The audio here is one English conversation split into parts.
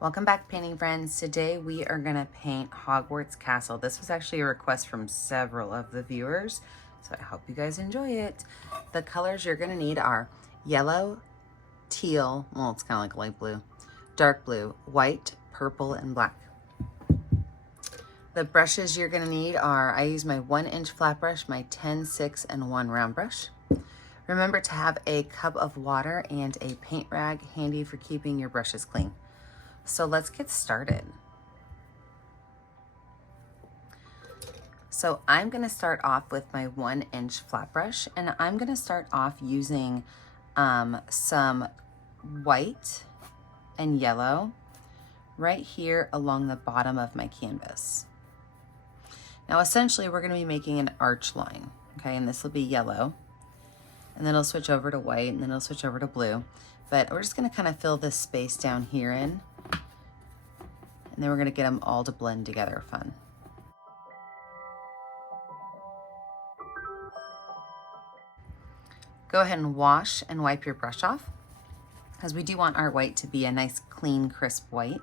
Welcome back, painting friends. Today we are going to paint Hogwarts Castle. This was actually a request from several of the viewers, so I hope you guys enjoy it. The colors you're going to need are yellow, teal, well, it's kind of like light blue, dark blue, white, purple, and black. The brushes you're going to need are, I use my 1-inch flat brush, my 10, 6, and 1 round brush. Remember to have a cup of water and a paint rag handy for keeping your brushes clean. So let's get started. So I'm gonna start off with my 1-inch flat brush, and I'm gonna start off using some white and yellow right here along the bottom of my canvas. Now essentially we're gonna be making an arch line, okay? And this will be yellow, and then it'll switch over to white, and then it'll switch over to blue. But we're just gonna kind of fill this space down here in, and then we're gonna get them all to blend together fun. Go ahead and wash and wipe your brush off, because we do want our white to be a nice, clean, crisp white.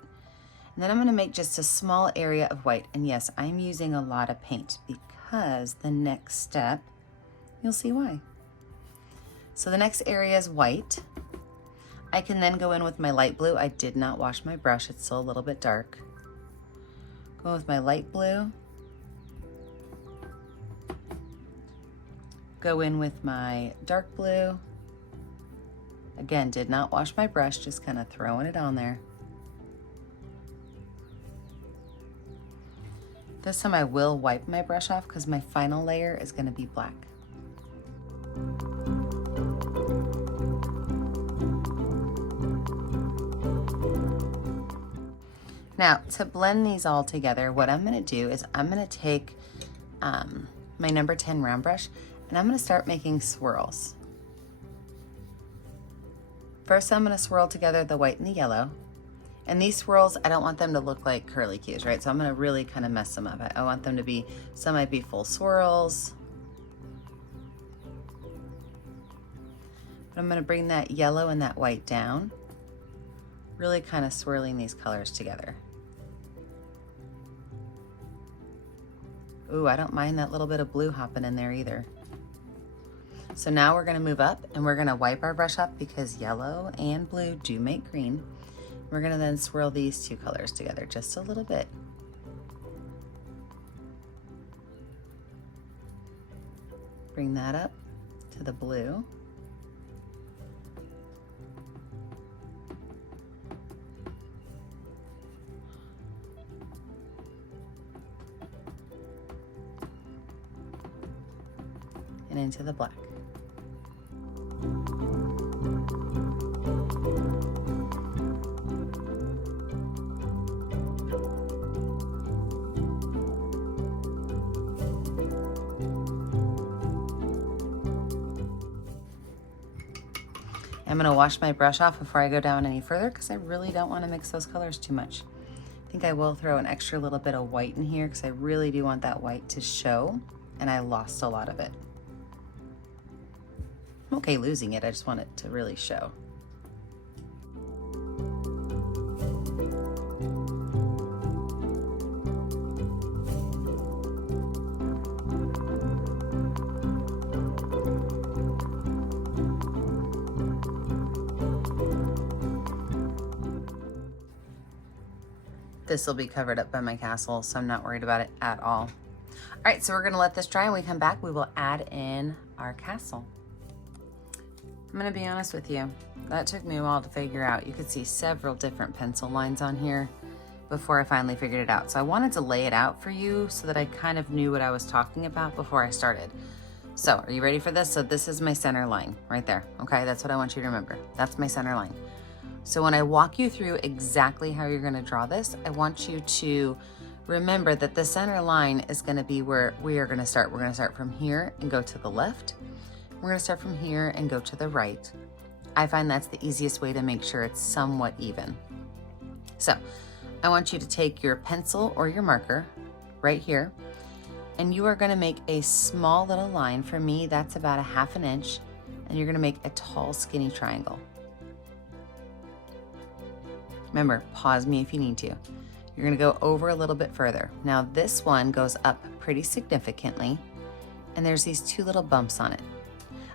And then I'm gonna make just a small area of white. And yes, I'm using a lot of paint because the next step, you'll see why. So the next area is white. I can then go in with my light blue. I did not wash my brush, it's still a little bit dark. Go with my light blue. Go in with my dark blue. Again, did not wash my brush, just kind of throwing it on there. This time I will wipe my brush off because my final layer is going to be black. Now, to blend these all together, what I'm gonna do is I'm gonna take my number 10 round brush, and I'm gonna start making swirls. First, I'm gonna swirl together the white and the yellow. And these swirls, I don't want them to look like curly cues, right? So I'm gonna really kind of mess them up. I want them to be, some might be full swirls. But I'm gonna bring that yellow and that white down, really kind of swirling these colors together. Ooh, I don't mind that little bit of blue hopping in there either. So now we're gonna move up and we're gonna wipe our brush off because yellow and blue do make green. We're gonna then swirl these two colors together just a little bit. Bring that up to the blue. And into the black. I'm gonna wash my brush off before I go down any further because I really don't want to mix those colors too much. I think I will throw an extra little bit of white in here because I really do want that white to show, and I lost a lot of it. I'm okay losing it, I just want it to really show. This will be covered up by my castle, so I'm not worried about it at all. All right, so we're gonna let this dry. When we come back, we will add in our castle. I'm gonna be honest with you, that took me a while to figure out. You could see several different pencil lines on here before I finally figured it out. So I wanted to lay it out for you so that I kind of knew what I was talking about before I started. So are you ready for this? So this is my center line right there, okay? That's what I want you to remember. That's my center line. So when I walk you through exactly how you're gonna draw this, I want you to remember that the center line is gonna be where we are gonna start. We're gonna start from here and go to the left. We're gonna start from here and go to the right. I find that's the easiest way to make sure it's somewhat even. So I want you to take your pencil or your marker right here, and you are gonna make a small little line. For me, that's about a 1/2 inch, and you're gonna make a tall, skinny triangle. Remember, pause me if you need to. You're gonna go over a little bit further. Now this one goes up pretty significantly, and there's these two little bumps on it.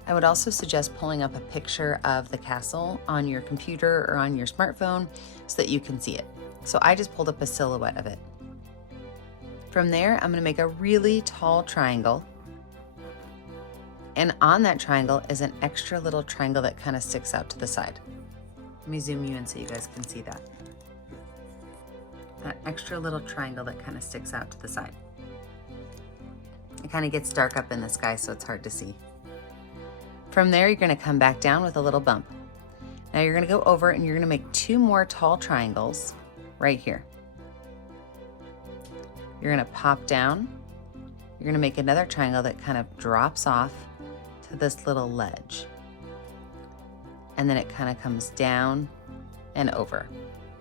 I would also suggest pulling up a picture of the castle on your computer or on your smartphone so that you can see it. So I just pulled up a silhouette of it. From there, I'm gonna make a really tall triangle. And on that triangle is an extra little triangle that kind of sticks out to the side. Let me zoom you in so you guys can see that. That extra little triangle that kind of sticks out to the side. It kind of gets dark up in the sky, so it's hard to see. From there, you're gonna come back down with a little bump. Now you're gonna go over and you're gonna make two more tall triangles right here. You're gonna pop down. You're gonna make another triangle that kind of drops off to this little ledge. And then it kind of comes down and over,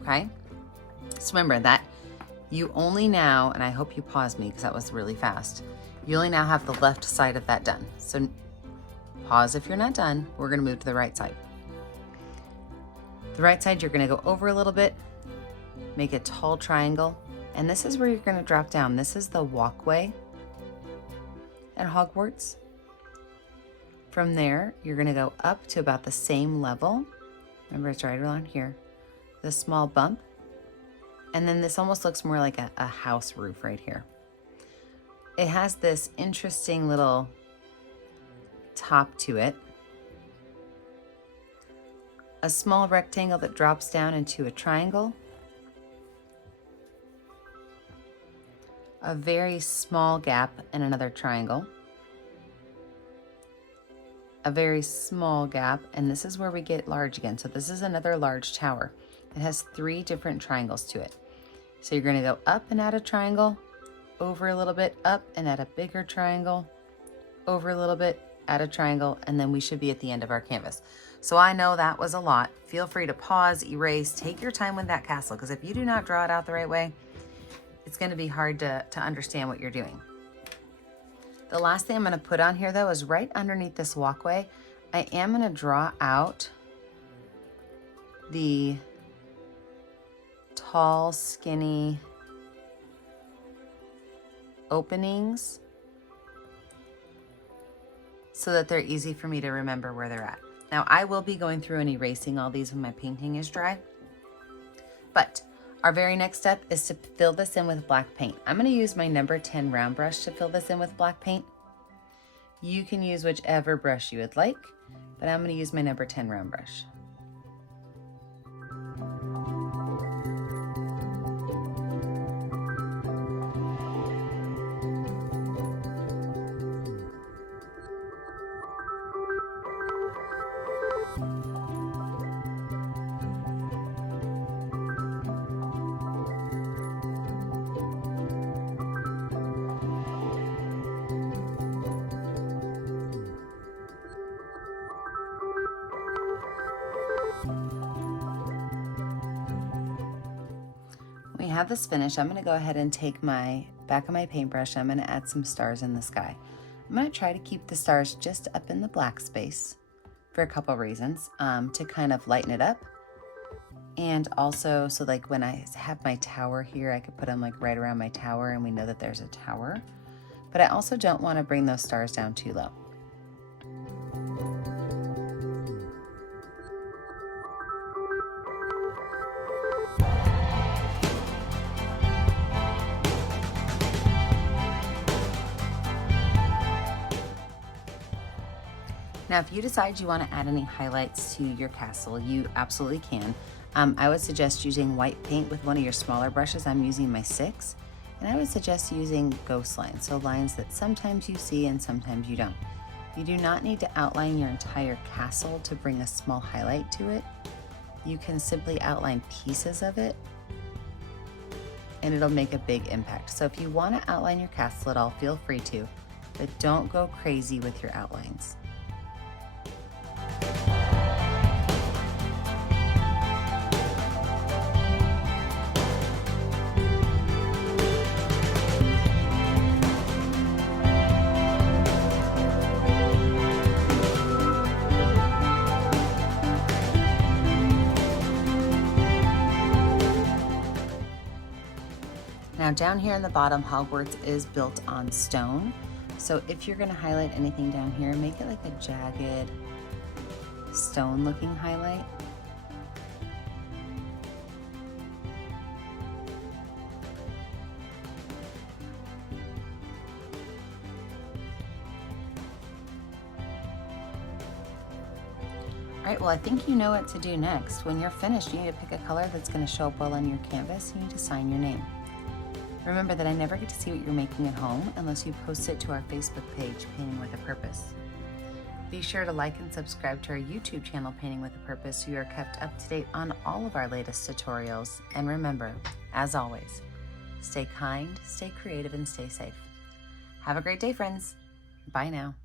okay? So remember that you only now, and I hope you paused me because that was really fast, you only now have the left side of that done. So pause if you're not done. We're gonna move to the right side. The right side, you're gonna go over a little bit, make a tall triangle, and this is where you're gonna drop down. This is the walkway at Hogwarts. From there, you're gonna go up to about the same level. Remember, it's right around here. This small bump. And then this almost looks more like a house roof right here. It has this interesting little top to it. A small rectangle that drops down into a triangle. A very small gap and another triangle. A very small gap, and this is where we get large again. So this is another large tower. It has 3 different triangles to it. So you're gonna go up and add a triangle, over a little bit, up and add a bigger triangle, over a little bit, add a triangle, and then we should be at the end of our canvas. So I know that was a lot. Feel free to pause, erase, take your time with that castle, because if you do not draw it out the right way, it's gonna be hard to understand what you're doing. The last thing I'm gonna put on here though is right underneath this walkway, I am gonna draw out the tall, skinny openings so that they're easy for me to remember where they're at. Now I will be going through and erasing all these when my painting is dry, but our very next step is to fill this in with black paint. I'm gonna use my number 10 round brush to fill this in with black paint. You can use whichever brush you would like, but I'm gonna use my number 10 round brush. We have this finished. I'm going to go ahead and take my back of my paintbrush. I'm going to add some stars in the sky. I'm going to try to keep the stars just up in the black space for a couple reasons, to kind of lighten it up. And also, so like when I have my tower here, I could put them like right around my tower and we know that there's a tower. But I also don't want to bring those stars down too low. Now, if you decide you want to add any highlights to your castle, you absolutely can. I would suggest using white paint with one of your smaller brushes. I'm using my 6, and I would suggest using ghost lines, so lines that sometimes you see and sometimes you don't. You do not need to outline your entire castle to bring a small highlight to it. You can simply outline pieces of it, and it'll make a big impact. So if you want to outline your castle at all, feel free to, but don't go crazy with your outlines. Now down here in the bottom, Hogwarts is built on stone. So if you're gonna highlight anything down here, make it like a jagged stone looking highlight. All right, well, I think you know what to do next. When you're finished, you need to pick a color that's gonna show up well on your canvas. You need to sign your name. Remember that I never get to see what you're making at home unless you post it to our Facebook page, Painting with a Purpose. Be sure to like and subscribe to our YouTube channel, Painting with a Purpose, so you are kept up to date on all of our latest tutorials. And remember, as always, stay kind, stay creative, and stay safe. Have a great day, friends. Bye now.